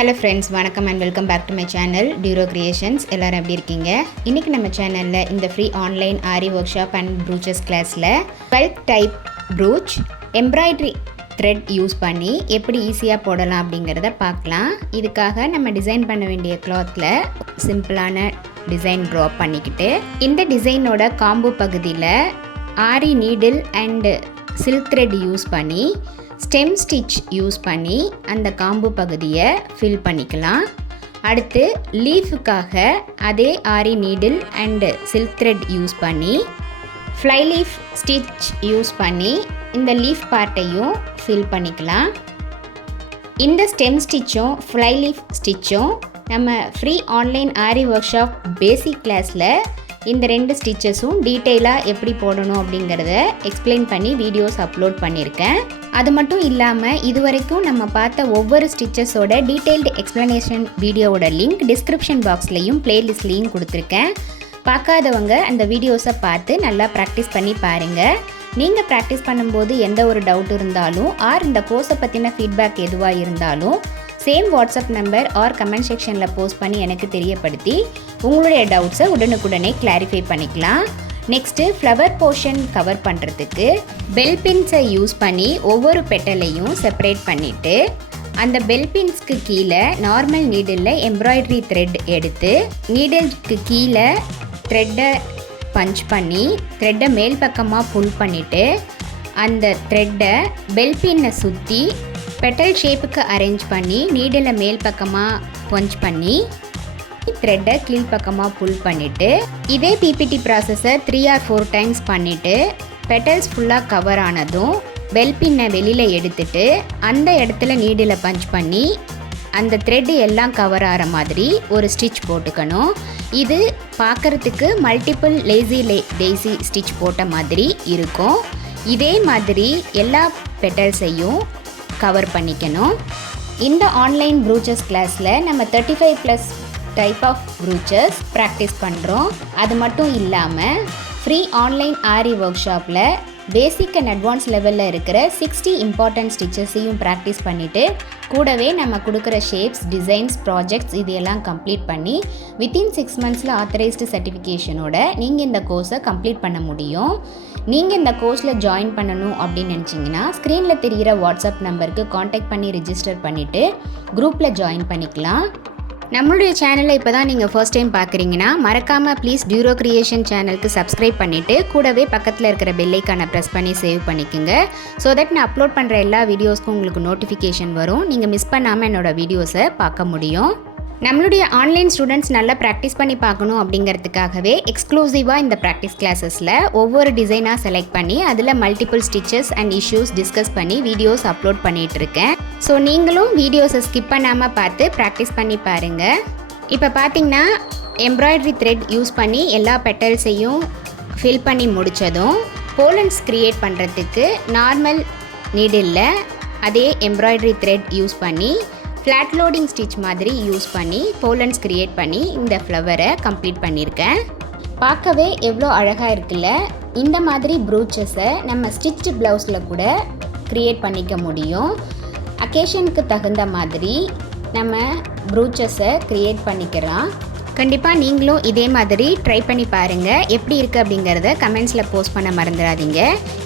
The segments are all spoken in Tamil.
Hello friends, வணக்கம் and welcome back to my channel Duro Creations. எல்லாரும் எப்படி இருக்கீங்க? இன்னைக்கு நம்ம சேனல்ல இந்த free online aari workshop and brooches classல 12 type brooch embroidery thread use பண்ணி எப்படி ஈஸியா போடலாம் அப்படிங்கறத பார்க்கலாம். இதுக்காக நம்ம டிசைன் பண்ண வேண்டிய clothல சிம்பிளான டிசைன் draw பண்ணிக்கிட்டு இந்த டிசைனோட காம்போ பகுதியில aari needle and silk thread use பண்ணி ஸ்டெம் ஸ்டிச் யூஸ் பண்ணி அந்த காம்பு பகுதியை ஃபில் பண்ணிக்கலாம். அடுத்து லீஃபுக்காக அதே aari needle and silk thread use பண்ணி ஃப்ளை லீஃப் ஸ்டிச் யூஸ் பண்ணி இந்த லீஃப் பார்ட்டையும் ஃபில் பண்ணிக்கலாம். இந்த ஸ்டெம் ஸ்டிச்சும் ஃப்ளை லீஃப் ஸ்டிச்சும் நம்ம free online aari workshop basic கிளாஸில் இந்த ரெண்டு ஸ்டிச்சஸும் டீட்டெயிலாக எப்படி போடணும் அப்படிங்கிறத எக்ஸ்பிளைன் பண்ணி வீடியோஸ் அப்லோட் பண்ணியிருக்கேன். அது மட்டும் இல்லாமல் இதுவரைக்கும் நம்ம பார்த்த ஒவ்வொரு ஸ்டிச்சஸோட டீட்டெயில்டு எக்ஸ்ப்ளனேஷன் வீடியோவோட லிங்க் டிஸ்கிரிப்ஷன் பாக்ஸ்லேயும் பிளேலிஸ்ட்லேயும் கொடுத்துருக்கேன். பார்க்காதவங்க அந்த வீடியோஸை பார்த்து நல்லா ப்ராக்டிஸ் பண்ணி பாருங்கள். நீங்கள் ப்ராக்டிஸ் பண்ணும்போது எந்த ஒரு டவுட் இருந்தாலும் ஆர் இந்த கோர்ஸை பற்றின ஃபீட்பேக் எதுவாக இருந்தாலும் same whatsapp number or comment செக்ஷனில் போஸ்ட் பண்ணி எனக்கு தெரியப்படுத்தி உங்களுடைய டவுட்ஸை உடனுக்குடனே கிளாரிஃபை பண்ணிக்கலாம். நெக்ஸ்ட்டு ஃப்ளவர் போர்ஷன் கவர் பண்ணுறதுக்கு பெல் பின்ஸை யூஸ் பண்ணி ஒவ்வொரு பெட்டலையும் செப்பரேட் பண்ணிவிட்டு அந்த பெல் பின்ஸ்க்கு கீழே நார்மல் நீடிலில் எம்ப்ராய்டரி த்ரெட் எடுத்து நீடிலுக்கு கீழே த்ரெட்டை பஞ்ச் பண்ணி த்ரெட்டை மேல் பக்கமாக புல் பண்ணிவிட்டு அந்த த்ரெட்டை பெல் பின்னை சுற்றி பெட்டல் ஷேப்புக்கு அரேஞ்ச் பண்ணி நீடில் மேல் பக்கமாக பஞ்ச் பண்ணி த்ரெட்டை கீழ்ப்பக்கமாக புல் பண்ணிவிட்டு இதே பிபிடி ப்ராசஸை 3 or 4 டைம்ஸ் பண்ணிவிட்டு பெட்டல்ஸ் ஃபுல்லாக கவர் ஆனதும் பெல் பின்னை வெளியில் எடுத்துட்டு அந்த இடத்துல நீடில் பஞ்ச் பண்ணி அந்த த்ரெட்டு எல்லாம் கவர் ஆகிற மாதிரி ஒரு ஸ்டிச் போட்டுக்கணும். இது பார்க்குறதுக்கு மல்டிபிள் டெய்ஸி ஸ்டிச் போட்ட மாதிரி இருக்கும். இதே மாதிரி எல்லா பெட்டல்ஸையும் கவர் பண்ணிக்கணும். இந்த ஆன்லைன் ப்ரூச்சஸ் கிளாஸில் நம்ம 35+ டைப் ஆஃப் ப்ரூச்சஸ் ப்ராக்டிஸ் பண்ணுறோம். அது மட்டும் இல்லாமல் ஃப்ரீ ஆன்லைன் ஆரி ஒர்க் ஷாப்பில் பேசிக் அண்ட் அட்வான்ஸ் லெவலில் இருக்கிற 60 இம்பார்ட்டன்ட் ஸ்டிச்சஸையும் ப்ராக்டிஸ் பண்ணிவிட்டு கூடவே நம்ம கொடுக்குற ஷேப்ஸ் டிசைன்ஸ் ப்ராஜெக்ட்ஸ் இதையெல்லாம் கம்ப்ளீட் பண்ணி வித்தின் 6 monthஸில் ஆத்தரைஸ்டு சர்டிஃபிகேஷனோட நீங்கள் இந்த கோர்ஸை கம்ப்ளீட் பண்ண முடியும். நீங்கள் இந்த கோர்ஸில் ஜாயின் பண்ணணும் அப்படின்னு நினச்சிங்கன்னா ஸ்க்ரீனில் தெரிகிற வாட்ஸ்அப் நம்பருக்கு காண்டாக்ட் பண்ணி ரிஜிஸ்டர் பண்ணிவிட்டு குரூப்பில் ஜாயின் பண்ணிக்கலாம். நம்மளுடைய சேனலை இப்போ தான் நீங்கள் ஃபர்ஸ்ட் டைம் பார்க்குறீங்கன்னா மறக்காமல் ப்ளீஸ் டியூரோ கிரியேஷன் சேனலுக்கு சப்ஸ்கிரைப் பண்ணிவிட்டு கூடவே பக்கத்தில் இருக்கிற பெல் ஐக்கானை ப்ரெஸ் பண்ணி சேவ் பண்ணிக்கோங்க. ஸோ தட் நான் அப்லோட் பண்ணுற எல்லா வீடியோஸ்க்கும் உங்களுக்கு நோட்டிஃபிகேஷன் வரும். நீங்கள் மிஸ் பண்ணாமல் என்னோடய வீடியோஸை பார்க்க முடியும். நம்மளுடைய ஆன்லைன் ஸ்டூடெண்ட்ஸ் நல்லா ப்ராக்டிஸ் பண்ணி பார்க்கணும் அப்படிங்கிறதுக்காகவே எக்ஸ்க்ளூசிவாக இந்த ப்ராக்டிஸ் கிளாஸஸில் ஒவ்வொரு டிசைனாக செலக்ட் பண்ணி அதில் multiple stitches and issues discuss பண்ணி வீடியோஸ் அப்லோட் பண்ணிகிட்டு இருக்கேன். ஸோ நீங்களும் வீடியோஸை ஸ்கிப் பண்ணாமல் பார்த்து ப்ராக்டிஸ் பண்ணி பாருங்கள். இப்போ பார்த்தீங்கன்னா எம்ப்ராய்டரி த்ரெட் யூஸ் பண்ணி எல்லா பெட்டல்ஸையும் ஃபில் பண்ணி முடித்ததும் போலன்ஸ் க்ரியேட் பண்ணுறதுக்கு நார்மல் நீடிலில் அதே எம்ப்ராய்டரி த்ரெட் யூஸ் பண்ணி ஃப்ளாட் லோடிங் ஸ்டிச் மாதிரி யூஸ் பண்ணி போலன்ஸ் க்ரியேட் பண்ணி இந்த ஃப்ளவரை கம்ப்ளீட் பண்ணியிருக்கேன். பார்க்கவே எவ்வளோ அழகாக இருக்குல்ல. இந்த மாதிரி ப்ரூச்சஸை நம்ம ஸ்டிச்சு ப்ளவுஸில் கூட க்ரியேட் பண்ணிக்க முடியும். அக்கேஷனுக்கு தகுந்த மாதிரி நம்ம ப்ரூச்சஸை க்ரியேட் பண்ணிக்கலாம். கண்டிப்பாக நீங்களும் இதே மாதிரி ட்ரை பண்ணி பாருங்கள். எப்படி இருக்குது அப்படிங்கிறத கமெண்ட்ஸில் போஸ்ட் பண்ண மறந்துடாதீங்க.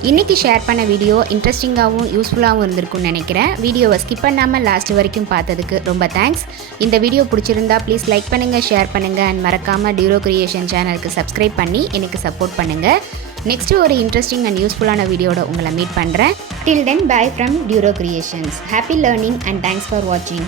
இன்றைக்கி ஷேர் பண்ண வீடியோ இன்ட்ரெஸ்டிங்காகவும் யூஸ்ஃபுல்லாகவும் இருந்திருக்கும்னு நினைக்கிறேன். வீடியோவை ஸ்கிப் பண்ணாமல் லாஸ்ட் வரைக்கும் பார்த்ததுக்கு ரொம்ப தேங்க்ஸ். இந்த வீடியோ பிடிச்சிருந்தா ப்ளீஸ் லைக் பண்ணுங்கள், ஷேர் பண்ணுங்கள் அண்ட் மறக்காமல் டியூரோ கிரியேஷன் சேனலுக்கு சப்ஸ்கிரைப் பண்ணி எனக்கு சப்போர்ட் பண்ணுங்கள். நெக்ஸ்ட்டு ஒரு இன்ட்ரெஸ்டிங் அண்ட் யூஸ்ஃபுல்லான வீடியோட உங்களை மீட் பண்ணுறேன். Till then bye from Duro creations. Happy learning and thanks for வாட்சிங்.